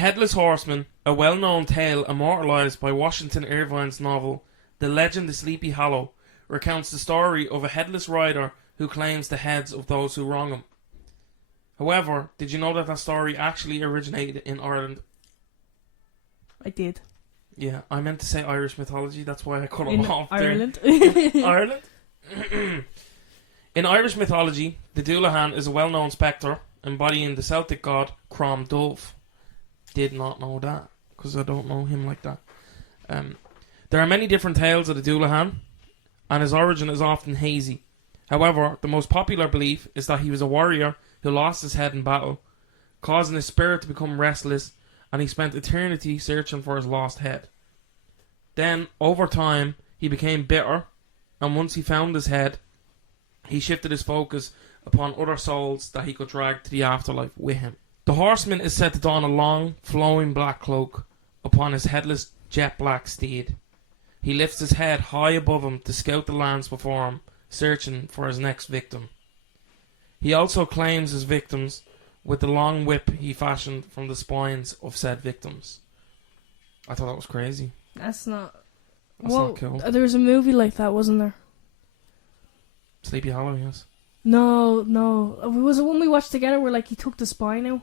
Headless Horseman, a well-known tale immortalized by Washington Irvine's novel The Legend of Sleepy Hollow, recounts the story of a headless rider who claims the heads of those who wrong him. However, did you know that story actually originated in Ireland? I did. Yeah, I meant to say Irish mythology, that's why I cut it In off Ireland. there. Ireland? In Irish mythology, the Dullahan is a well-known spectre embodying the Celtic god Crom Dubh. Did not know that, because I don't know him like that. There are many different tales of the Dullahan, and his origin is often hazy. However, the most popular belief is that he was a warrior who lost his head in battle, causing his spirit to become restless, and he spent eternity searching for his lost head. Then, over time, he became bitter, and once he found his head, he shifted his focus upon other souls that he could drag to the afterlife with him. The horseman is said to don a long, flowing black cloak upon his headless, jet-black steed. He lifts his head high above him to scout the lands before him, searching for his next victim. He also claims his victims with the long whip he fashioned from the spines of said victims. I thought that was crazy. That's not cool. There was a movie like that, wasn't there? Sleepy Hollow, yes. No. Was it one we watched together where he took the spine out?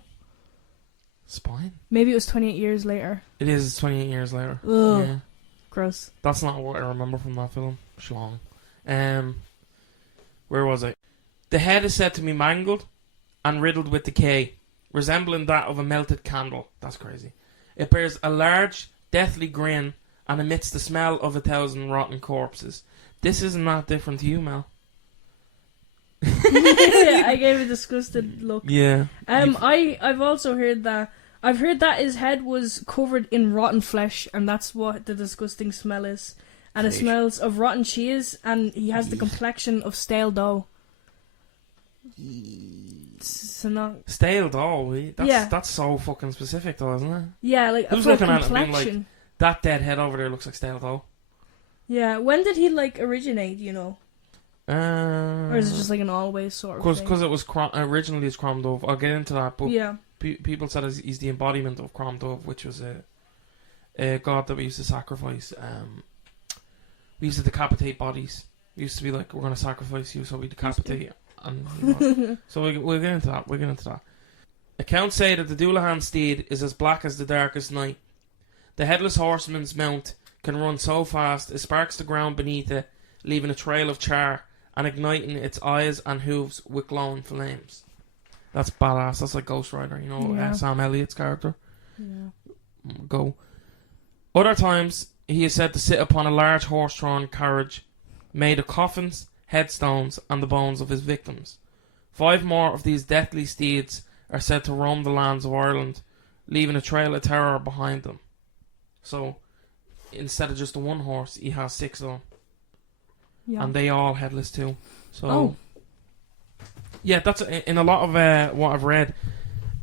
Spine? Maybe it was 28 years later. It is 28 years later. Ugh. Yeah. Gross. That's not what I remember from that film. Schlong. Where was I? The head is said to be mangled and riddled with decay, resembling that of a melted candle. That's crazy. It bears a large, deathly grin and emits the smell of 1,000 rotten corpses. This isn't that different to you, Mel. I gave a disgusted look. Yeah. I've also heard that. I've heard that his head was covered in rotten flesh, and that's what the disgusting smell is. And it smells of rotten cheese, and he has the complexion of stale dough. So not stale dough. That's so fucking specific, though, isn't it? Yeah, Who's looking at it and being like, that dead head over there looks like stale dough? Yeah. When did he originate? You know. Or is it just an always sort of thing? Because it was originally it's Crom Dubh. I'll get into that, but yeah. People said he's the embodiment of Crom Dubh, which was a god that we used to sacrifice. We used to decapitate bodies. We used to be like, we're going to sacrifice you, so we decapitate. And so we'll get into that. Accounts say that the Dullahan steed is as black as the darkest night. The Headless Horseman's mount can run so fast it sparks the ground beneath it, leaving a trail of char and igniting its eyes and hooves with glowing flames. That's badass. That's like Ghost Rider, Sam Elliott's character. Yeah. Go. Other times, he is said to sit upon a large horse-drawn carriage made of coffins, headstones, and the bones of his victims. 5 more of these deathly steeds are said to roam the lands of Ireland, leaving a trail of terror behind them. So, instead of just the one horse, he has 6 of them. Yeah. And they all headless too. So, yeah, that's in a lot of what I've read.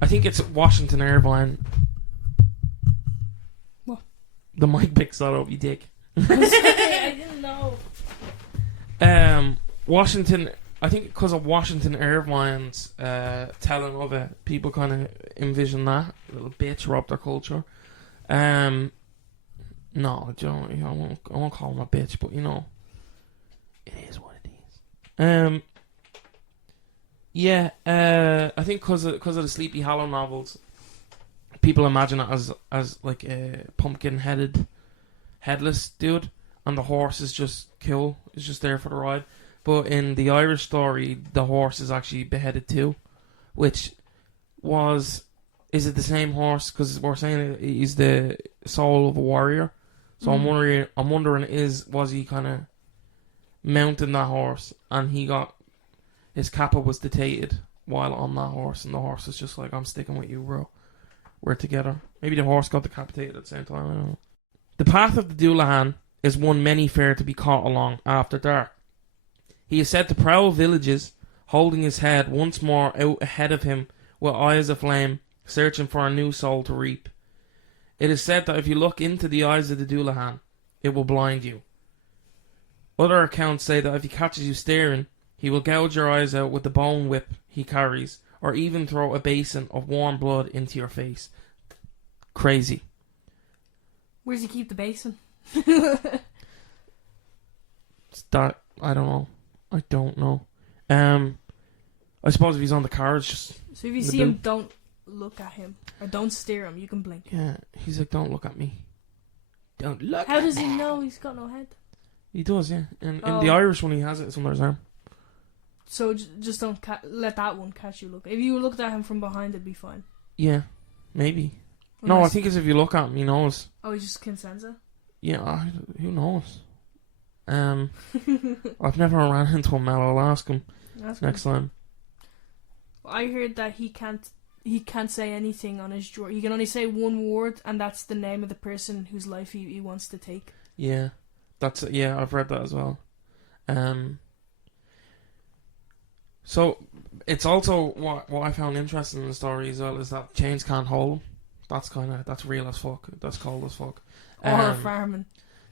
I think it's Washington Irvine. What? The mic picks that up, you dick. I didn't know. Washington, I think because of Washington Irvine's telling of it, people kind of envision that little bitch robbed their culture. No, I won't call him a bitch, but it is what it is. I think because of the Sleepy Hollow novels, people imagine it as like a pumpkin-headed, headless dude, and the horse is just cool. It's just there for the ride. But in the Irish story, the horse is actually beheaded too, which is it the same horse? Because we're saying he's the soul of a warrior. So I'm wondering, was he kind of mounting that horse, and his kappa was dictated while on that horse, and the horse is just like, I'm sticking with you, bro. We're together. Maybe the horse got decapitated at the same time, I don't know. The path of the Dullahan is one many fear to be caught along after dark. He is said to prowl villages, holding his head once more out ahead of him with eyes aflame, searching for a new soul to reap. It is said that if you look into the eyes of the Dullahan, it will blind you. Other accounts say that if he catches you staring, he will gouge your eyes out with the bone whip he carries, or even throw a basin of warm blood into your face. Crazy. Where's he keep the basin? That I don't know. I suppose if he's on the cards, just So if you see him, don't look at him or don't stare him. You can blink. yeah. He's like, don't look at me. Don't look. How does he know he's got no head? He does, yeah. In the Irish one, he has it. It's under his arm. So just don't let that one catch you. Look, if you looked at him from behind, it'd be fine. Yeah, maybe. Unless, No, I think it's if you look at him, he knows. Oh, he just can sense it. Yeah, who knows? I've never ran into him, Mel. I'll ask him next time. I heard that he can't say anything on his drawer. He can only say one word, and that's the name of the person whose life he wants to take. Yeah, I've read that as well. So it's also what I found interesting in the story as well is that chains can't hold him. That's real as fuck. That's cold as fuck. Or farming.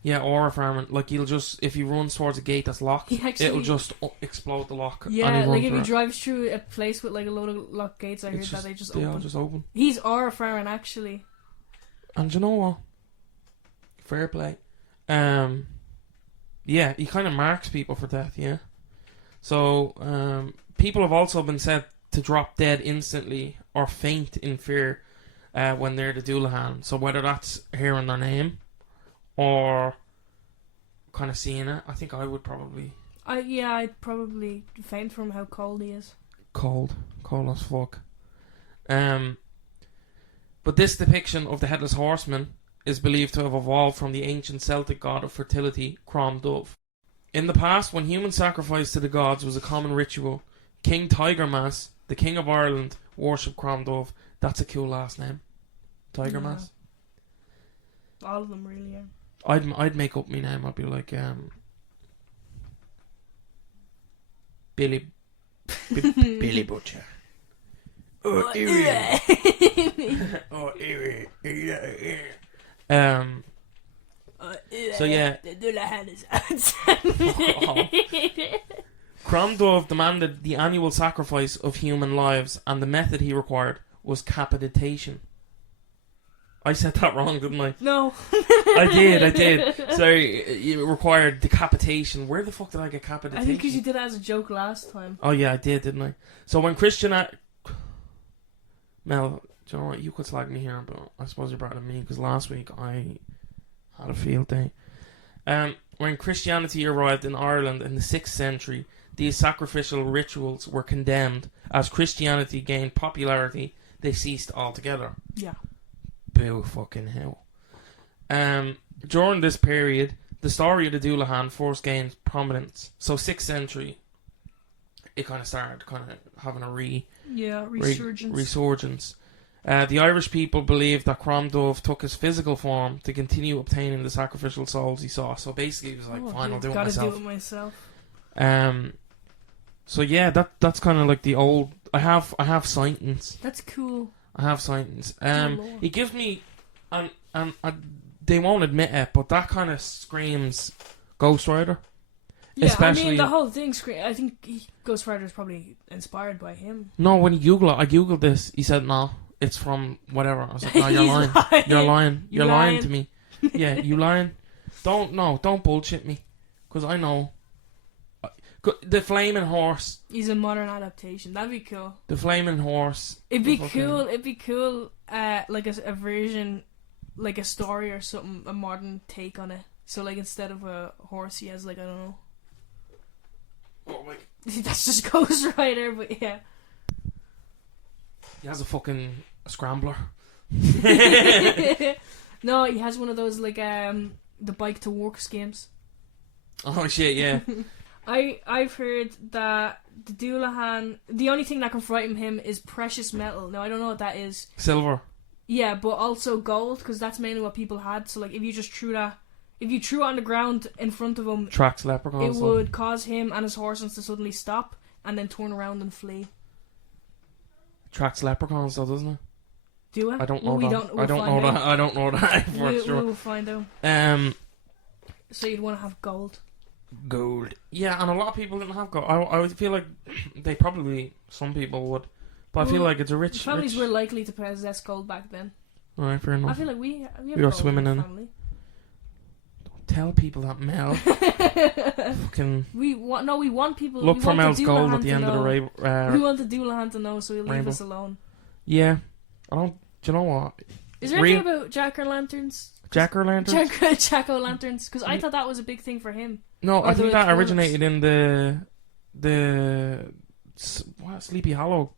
Yeah, or farming. Like he'll just, if he runs towards a gate that's locked, it'll just explode the lock. Yeah, like if he drives through a place with like a load of locked gates, I heard that they just open. He's aura farming actually. And you know what? Fair play. Yeah, he kind of marks people for death. Yeah. So people have also been said to drop dead instantly or faint in fear when they're the Dullahan. So whether that's hearing their name or kind of seeing it, I think I would probably. I'd probably faint from how cold he is. Cold as fuck. But this depiction of the Headless Horseman is believed to have evolved from the ancient Celtic god of fertility, Crom Dubh. In the past, when human sacrifice to the gods was a common ritual, King Tigermass, the King of Ireland, worshipped Crom Dubh. That's a cool last name. Tigermass. All of them really are. I'd make up my name. I'd be like Billy Billy Butcher. Oh, Erie. Oh, Erie. So yeah, the Dullahan is Crom Dubh demanded the annual sacrifice of human lives, and the method he required was capitation. I said that wrong, didn't I? No. I did. Sorry, it required decapitation. Where the fuck did I get capitation? I think because you did it as a joke last time. Oh yeah, I did, didn't I? So when Mel, do you know what? You could slag me here, but I suppose you're better than me because last week I had a field day. When Christianity arrived in Ireland in the 6th century, these sacrificial rituals were condemned. As Christianity gained popularity, they ceased altogether. Yeah. Boo fucking hell. During this period, the story of the Dullahan first gained prominence. So 6th century, it kind of started having a resurgence. The Irish people believed that Crom Dubh took his physical form to continue obtaining the sacrificial souls he saw. So basically, he was like, "Fine, I'll do it myself." So yeah, that's kind of like the old. I have sightings. That's cool. I have sightings. He gives me, and they won't admit it, but that kind of screams Ghost Rider. Yeah, especially, I mean the whole thing. I think Ghost Rider is probably inspired by him. No, when you Google it, I googled this. He said, "No, it's from whatever." I was like, "No, you're lying. You're lying. You're lying to me. Yeah, you lying. Don't bullshit me, because I know." The Flaming Horse. He's a modern adaptation. That'd be cool. The Flaming Horse. It'd be cool. Like a version, like a story or something, a modern take on it. So like instead of a horse, he has like, I don't know. Oh, like that's just Ghost Rider, but yeah. He has a scrambler. No, he has one of those like the bike to work schemes. Oh shit, yeah. I've heard that the Dullahan, the only thing that can frighten him is precious metal. Now I don't know what that is. Silver. Yeah, but also gold, because that's mainly what people had. So like if you just threw it on the ground in front of him, tracks leprechauns. It would cause him and his horses to suddenly stop and then turn around and flee. Tracks leprechauns, though, doesn't it? Do it? I don't know that. I don't know that for sure. We will find out. So you'd want to have gold. Gold. Yeah, and a lot of people didn't have gold. I would feel like they probably, some people would, but I feel like it's a rich. Families were likely to possess gold back then. Alright, fair enough. I feel like we have We a were goat swimming the in it. family. Tell people that, Mel. Fucking we want people. look we for want the Mel's gold Dullahan at the to end of the know. We want the Dullahan to know, so he'll leave rainbow. us alone. Yeah. I don't... Do you know what? Is there anything about jack-o'-lanterns? Jack-o'-lanterns? Jack-o'-lanterns? Because I thought that was a big thing for him. No, Or I the think that turnips. originated in Sleepy Hollow.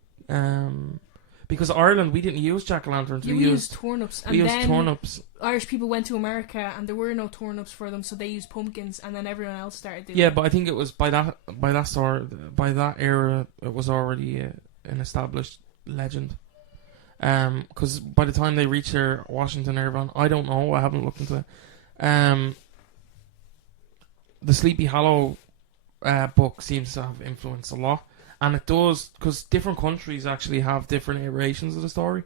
Because Ireland, we didn't use jack-o'-lanterns. Yeah, we used turnips. And we used then turnips. Irish people went to America and there were no turnips for them, so they used pumpkins, and then everyone else started doing Yeah, it. but I think it was by that era, it was already an established legend. Because by the time they reached their Washington Irvine, I don't know, I haven't looked into it. The Sleepy Hollow book seems to have influenced a lot, and it does, because different countries actually have different iterations of the story.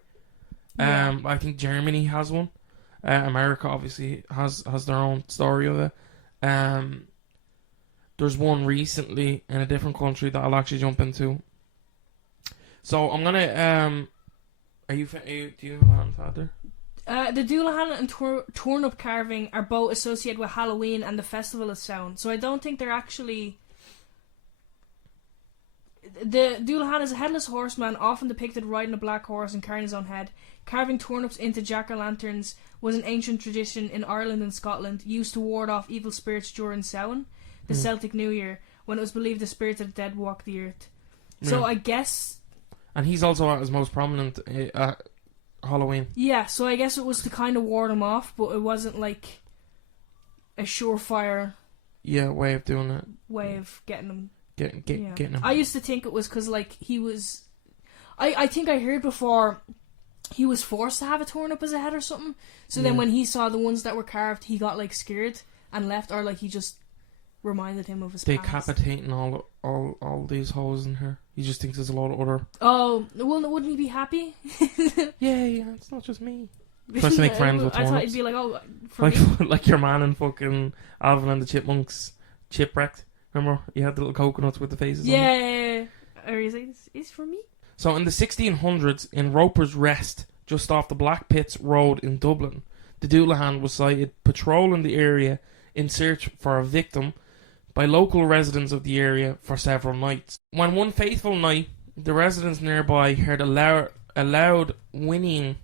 Yeah. I think Germany has one. America obviously has their own story of it. There's one recently in a different country that I'll actually jump into. So I'm gonna do you have a hand, Father? The Dullahan and turnip carving are both associated with Halloween and the Festival of Sound, so I don't think they're actually... The Dullahan is a headless horseman, often depicted riding a black horse and carrying his own head. Carving turnips into jack-o'-lanterns was an ancient tradition in Ireland and Scotland, used to ward off evil spirits during Samhain, the Celtic New Year, when it was believed the spirits of the dead walked the earth. So I guess... And he's also at his most prominent at Halloween. Yeah, so I guess it was to kind of ward him off, but it wasn't like a surefire way of doing it. way of getting him. Getting him. I used to think it was because, like, he was... I think I heard before he was forced to have a turnip as a head or something. So then when he saw the ones that were carved, he got, like, scared and left, or, like, he just reminded him of his past. Decapitating all these hoes in here. He just thinks there's a lot of other... Oh, well, wouldn't he be happy? Yeah, it's not just me. Tries to make friends with I thought turnips. he'd be like, oh, for me. Like your man in fucking Alvin and the Chipmunks Chipwrecked. Remember? You had the little coconuts with the faces on them. Yeah. Or he's like, it's for me? So in the 1600s, in Roper's Rest, just off the Black Pits Road in Dublin, the Dullahan was sighted patrolling the area in search for a victim by local residents of the area for several nights. When one fateful night, the residents nearby heard a loud whinnying.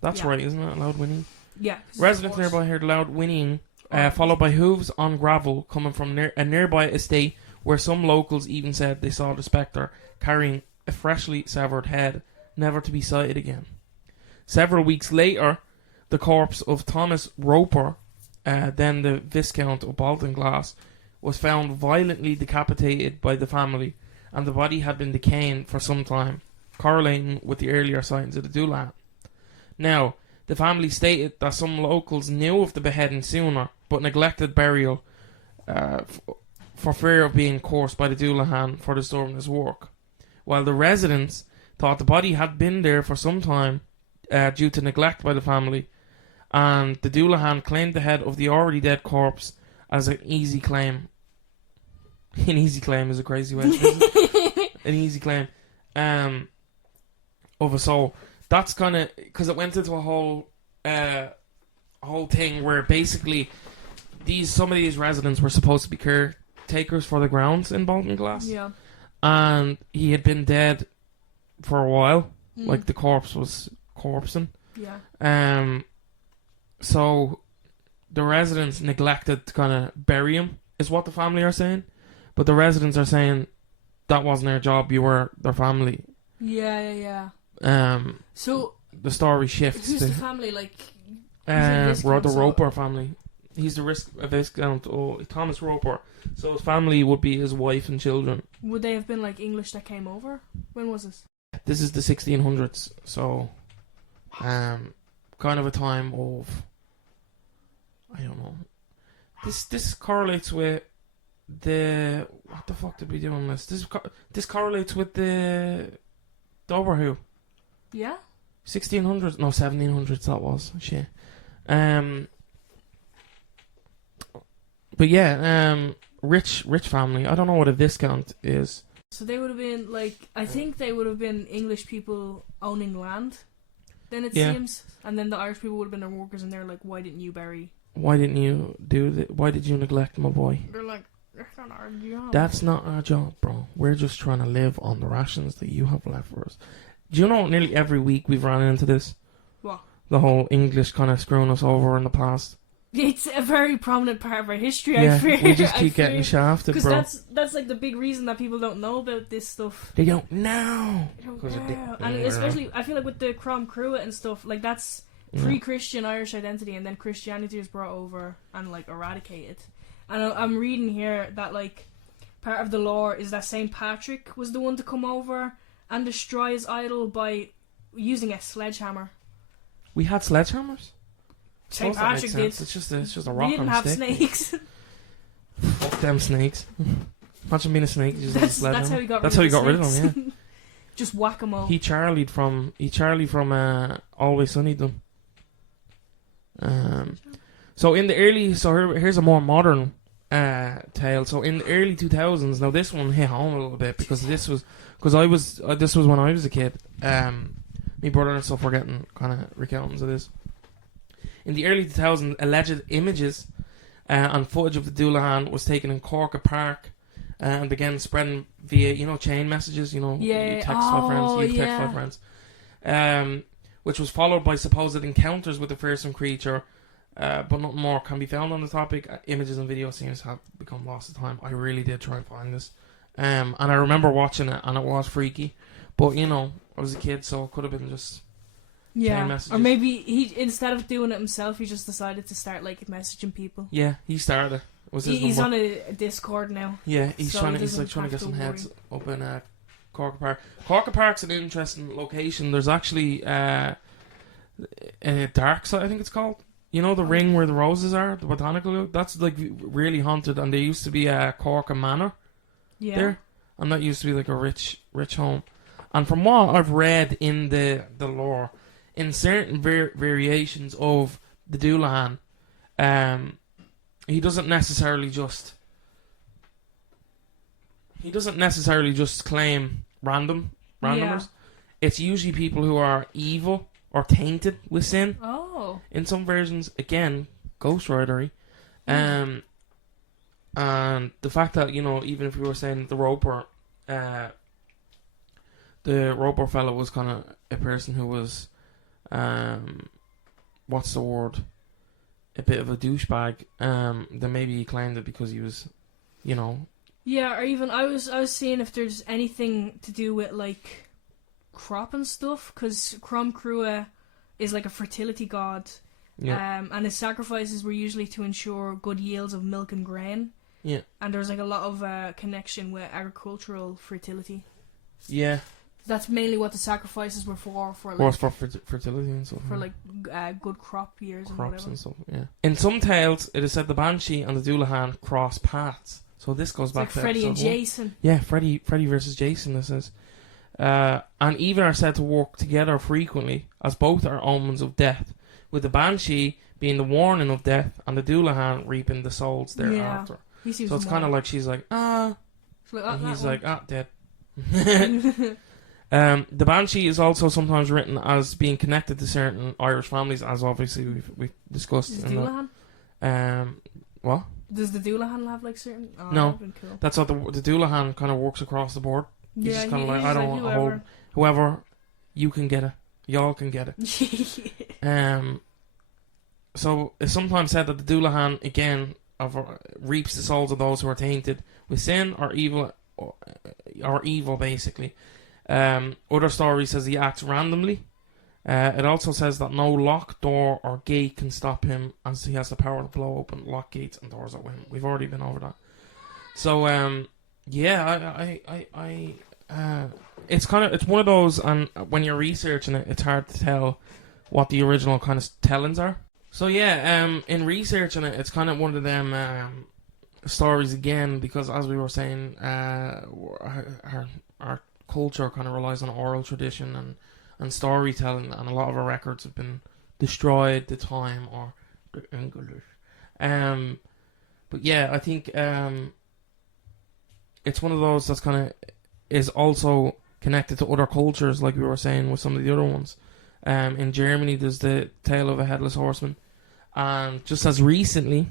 That's right, isn't it? A loud whinnying? Yeah. Residents nearby heard loud whinnying, followed by hooves on gravel coming from a nearby estate, where some locals even said they saw the spectre carrying a freshly severed head, never to be sighted again. Several weeks later, the corpse of Thomas Roper, then the Viscount of Baltinglass, was found violently decapitated by the family, and the body had been decaying for some time, correlating with the earlier sightings of the Dullahan. Now, the family stated that some locals knew of the beheading sooner, but neglected burial for fear of being cursed by the Dullahan for disturbing his work, while the residents thought the body had been there for some time due to neglect by the family, and the Dullahan claimed the head of the already dead corpse as an easy claim. An easy claim is a crazy way to put it. An easy claim of a soul. That's kind of because it went into a whole thing where basically some of these residents were supposed to be caretakers for the grounds in Baltinglass. Yeah. And he had been dead for a while. Like the corpse was corpsing. Yeah. So the residents neglected to kind of bury him, is what the family are saying. But the residents are saying that wasn't their job, you were their family. Yeah. So the story shifts who's to the family, like? the Roper family. He's the Viscount Thomas Roper. So his family would be his wife and children. Would they have been like English that came over? When was this? This is the 1600s, so kind of a time of, I don't know. This correlates with the, what the fuck did we do on this? This correlates with the Doctor Who. Yeah. 1600s, no 1700s. That was shit. But yeah, rich family. I don't know what a viscount is. So they would have been like, I think they would have been English people owning land. then it Yeah. seems. And then the Irish people would have been their workers, and they're like, why didn't you bury? Why didn't you why did you neglect my boy? They're like, that's not our job. That's not our job, bro. We're just trying to live on the rations that you have left for us. Do you know nearly every week we've run into this? What? The whole English kind of screwing us over in the past. It's a very prominent part of our history, Yeah, I fear. we just keep getting shafted, Because bro. that's like the big reason that people don't know about this stuff. They don't know. They don't 'Cause of know. the- And especially, I feel like with the Crom Cruit and stuff, like that's pre-Christian Irish identity, and then Christianity is brought over and like eradicated. And I'm reading here that like part of the lore is that Saint Patrick was the one to come over and destroy his idol by using a sledgehammer. We had sledgehammers? Saint Suppose that makes Patrick sense. did. It's just a rock We didn't on a have stick. snakes. Fuck them snakes. Imagine being a snake. You just have a sledgehammer. That's how he got That's rid how he of got the rid of them, snakes. Just whack 'em all. He Charlied from Always Sunny done. So in the early, here's a more modern tale. So in the early 2000s, now this one hit home a little bit because this was when I was a kid. Me brother and stuff were getting kind of recountings of this. In the early 2000s, alleged images and footage of the Dullahan was taken in Cork Park and began spreading via, chain messages, you text my friends, you text my friends. Which was followed by supposed encounters with the fearsome creature, but nothing more can be found on the topic. Images and video seems to have become lost to time. I really did try and find this. And I remember watching it, and it was freaky. But, I was a kid, so it could have been just chain messages. Or maybe he, instead of doing it himself, he just decided to start like messaging people. Yeah, he started it. Was his He's number. on a Discord now. Yeah, he's so trying he to doesn't get have some to heads up in Cork Park. Cork Park's an interesting location. There's actually a dark side, I think it's called. You know the ring where the roses are, the botanical. That's like really haunted, and there used to be a Cork Manor there, and that used to be like a rich home. And from what I've read in the lore, in certain variations of the Dullahan, he doesn't necessarily just claim randomers. Yeah. It's usually people who are evil or tainted with sin. Oh. In some versions, again, Ghost Ridery. And the fact that, even if we were saying the Roper fellow was kind of a person who was, what's the word? A bit of a douchebag. Then maybe he claimed it because he was, Yeah, or even I was seeing if there's anything to do with like crop and stuff, because Crom Crua is like a fertility god. Yeah. And his sacrifices were usually to ensure good yields of milk and grain. Yeah. And there's like a lot of connection with agricultural fertility. Yeah. That's mainly what the sacrifices were for like, Or for fertility and stuff. for like good crop years and crops whatever. and stuff. Yeah. In some tales, it is said the Banshee and the Dullahan cross paths. So this goes It's back like to Freddy and episode 1. Jason. Yeah, Freddy versus Jason. This is, and even are said to work together frequently, as both are omens of death, with the Banshee being the warning of death, and the Dullahan reaping the souls thereafter. He seems So it's kind of like she's like, and he's like, dead. The Banshee is also sometimes written as being connected to certain Irish families, as obviously we've discussed. Is In Dullahan? What? Does the Dullahan have like certain? Oh, No. that'd been cool. That's what the Dullahan kind of works across the board. He's just kind of like, he's I don't want to whoever. hold whoever, you can get it, y'all can get it. So it's sometimes said that the Dullahan again reaps the souls of those who are tainted with sin or evil, basically. Other stories says he acts randomly. It also says that no lock, door, or gate can stop him, as he has the power to blow open lock gates and doors at will. We've already been over that. So it's one of those, and when you're researching it, it's hard to tell what the original kind of tellings are. So in researching it, it's kind of one of them stories again, because as we were saying, our culture kind of relies on oral tradition and storytelling, and a lot of our records have been destroyed the time or the English. But yeah, I think it's one of those that's kind of is also connected to other cultures, like we were saying with some of the other ones. In Germany, there's the tale of a headless horseman, and just as recently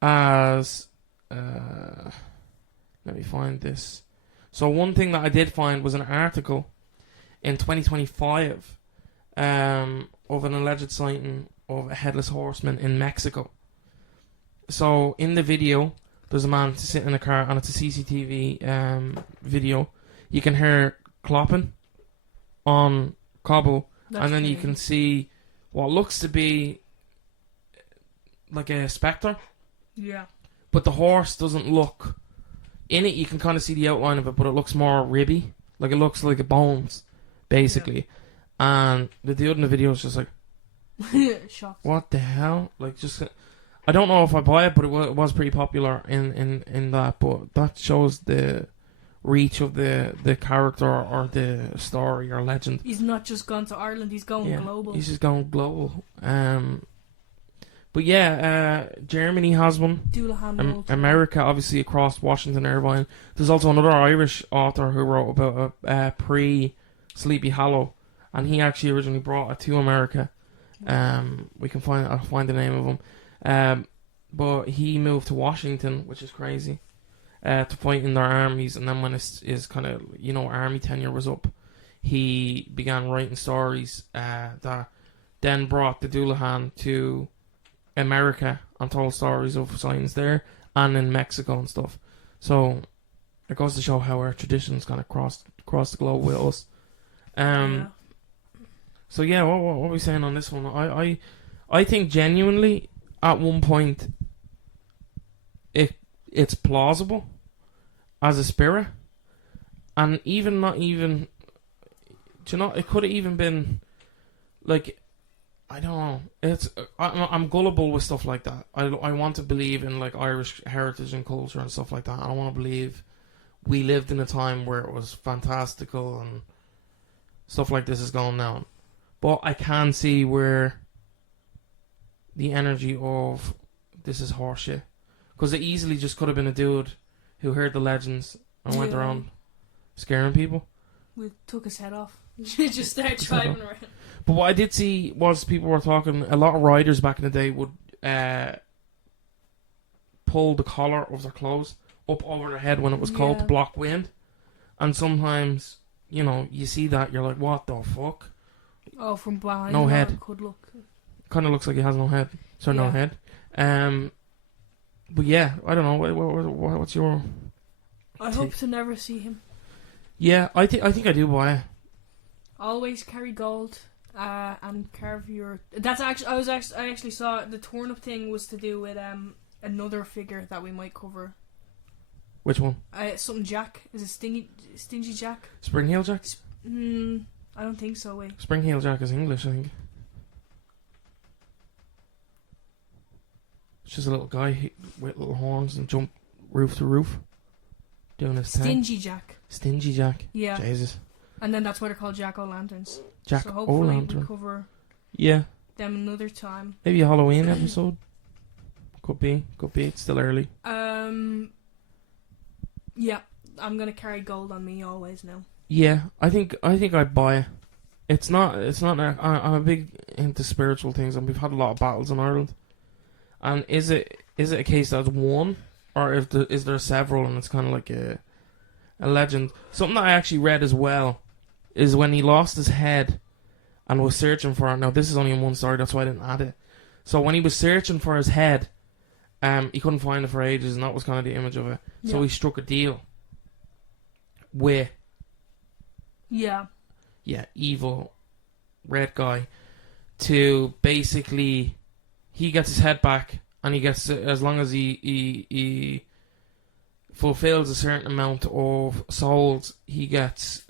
as let me find this. So one thing that I did find was an article in 2025 of an alleged sighting of a headless horseman in Mexico. So in the video, there's a man sitting in a car, and it's a CCTV video. You can hear clopping on cobble, and then you can see what looks to be like a spectre. Yeah. But the horse doesn't look... In it, you can kind of see the outline of it, but it looks more ribby. Like, it looks like a bones, basically. Yeah. And the dude in the video is just like... Shocked. What the hell? Like, just... I don't know if I buy it, but it was pretty popular in that. But that shows the reach of the character or the story or legend. He's not just gone to Ireland, he's going global. He's just going global. But yeah, Germany has one. Dullahan. America, obviously, across Washington Irvine. There's also another Irish author who wrote about a pre-Sleepy Hollow, and he actually originally brought it to America. I'll find the name of him. But he moved to Washington, which is crazy, to fight in their armies. And then when his kind of army tenure was up, he began writing stories that then brought the Dullahan to America and told stories of sightings there and in Mexico and stuff. So it goes to show how our traditions kind of cross the globe with us. So yeah, what are we saying on this one? I think genuinely at one point it's plausible as a spirit, and it could have even been like, I don't know. I'm gullible with stuff like that. I want to believe in like Irish heritage and culture and stuff like that. I don't want to believe we lived in a time where it was fantastical and stuff like this is going down. But I can see where the energy of this is horseshit, because it easily just could have been a dude who heard the legends and went around scaring people. We took his head off. Just started driving around. But what I did see was people were talking, a lot of riders back in the day would pull the collar of their clothes up over their head when it was cold to block wind. And sometimes, you see that, you're like, what the fuck? Oh, from behind. No head. Could look. Kind of looks like he has no head. No head. But yeah, I don't know. What's your... I hope to never see him. Yeah, I think I do buy it. Always carry gold. And carve your... That's actually... I actually saw the torn up thing was to do with another figure that we might cover. Which one? Something Jack. Is it Stingy Jack? Spring Heel Jack? I don't think so. Wait. Spring Heel Jack is English, I think. It's just a little guy with little horns and jump roof to roof, doing his Stingy Jack. Stingy Jack. Yeah. Jesus. And then that's why they're called Jack-o'-lanterns. So hopefully we cover them another time. Maybe a Halloween episode. Could be. It's still early. Yeah, I'm gonna carry gold on me always now. Yeah, I think I'd buy it. It's not. I'm a big into spiritual things, and we've had a lot of battles in Ireland. And is it a case that's one, or is there several, and it's kind of like a legend? Something that I actually read as well is when he lost his head and was searching for it. Now, this is only in one story, that's why I didn't add it. So when he was searching for his head, he couldn't find it for ages, and that was kind of the image of it. Yeah. So he struck a deal with evil red guy to basically, he gets his head back, and he gets, as long as he fulfills a certain amount of souls, he gets,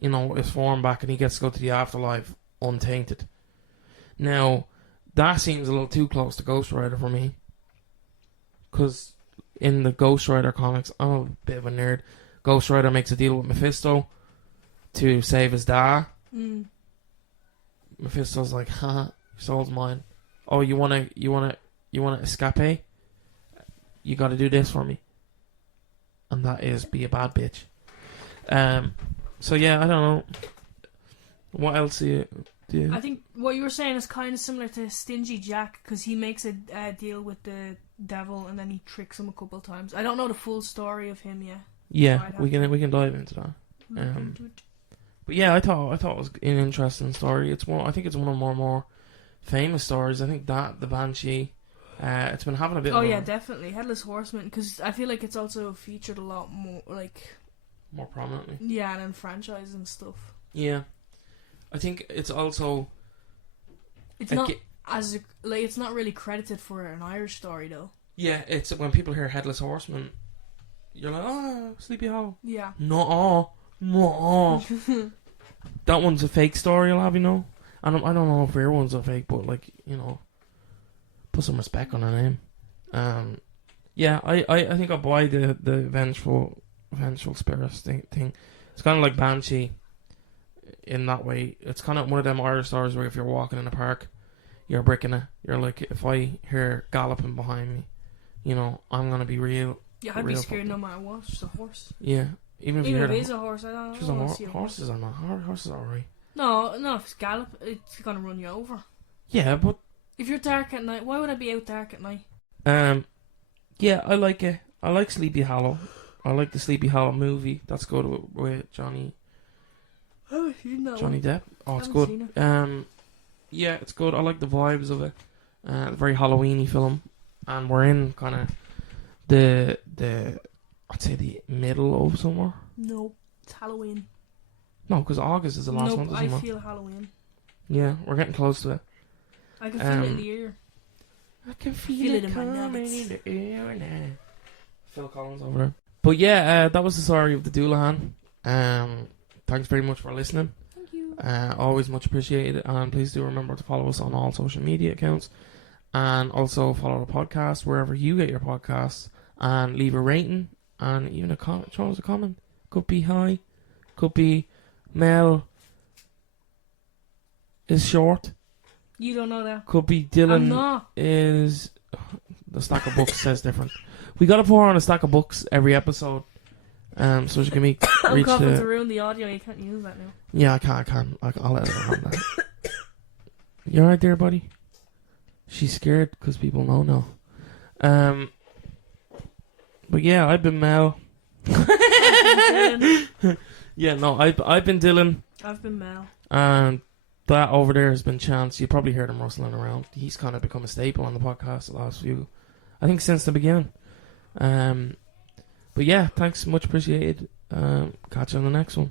his form back, and he gets to go to the afterlife untainted. Now, that seems a little too close to Ghost Rider for me, because in the Ghost Rider comics, I'm a bit of a nerd. Ghost Rider makes a deal with Mephisto to save his dad. Mephisto's like, haha, your soul's mine. Oh, you wanna escape? You gotta do this for me. And that is be a bad bitch. So yeah, I don't know. What else I think what you were saying is kind of similar to Stingy Jack, because he makes a deal with the devil and then he tricks him a couple of times. I don't know the full story of him yet. Yeah, we can dive into that. But yeah, I thought it was an interesting story. I think it's one of the more famous stories. I think that the Banshee, it's been having a bit. Oh yeah, definitely Headless Horseman, because I feel like it's also featured a lot more, like more prominently. Yeah, and in franchise and stuff. Yeah, I think it's also. It's not it's not really credited for an Irish story though. Yeah, it's when people hear Headless Horseman, you're like, oh, Sleepy Hollow. Yeah. No. That one's a fake story, I'll have you know. I don't know if real ones are fake, but like, you know, put some respect on her name. Yeah, I think I buy the vengeful spirits thing. It's kind of like Banshee in that way. It's kind of one of them Irish stories where if you're walking in the park, you're bricking it. You're like, if I hear galloping behind me, you know, I'm gonna be real. Yeah, I'd be scared no matter what. It's just a horse. Yeah, even if it is a horse, I don't know. Horses are not. Horses are alright. No, if it's gallop, it's gonna run you over. Yeah, but if you're dark at night, why would I be out dark at night? Yeah, I like it. I like Sleepy Hollow. I like the Sleepy Hollow movie. That's good with Johnny. Oh, you know. Johnny Depp. Oh, it's good. Yeah, it's good. I like the vibes of it. Very Halloweeny film, and we're in kind of the I'd say the middle of summer. No, it's Halloween. No, because August is the last month of summer. I feel Halloween. Yeah, we're getting close to it. I can feel it in the air. I can feel it in my nuggets. in the air now. Phil Collins over there. But yeah, that was the story of the Dullahan. Thanks very much for listening. Thank you. Always much appreciated. And please do remember to follow us on all social media accounts. And also follow the podcast wherever you get your podcasts. And leave a rating. And even a comment. Throw us a comment. Could be hi. Could be Mel is short. You don't know that. Could be Dylan is... The stack of books says different. We got to put her on a stack of books every episode. So she can reach I'm coughing to ruin the audio. You can't use that now. Yeah, I can. I'll let her on that. You alright there, buddy? She's scared because people know now. But yeah, I've been Mel. Yeah, no, I've been Dylan. I've been Mel. And that over there has been Chance. You probably heard him rustling around. He's kind of become a staple on the podcast the last few, I think, since the beginning. But yeah, thanks, much appreciated. Catch you on the next one.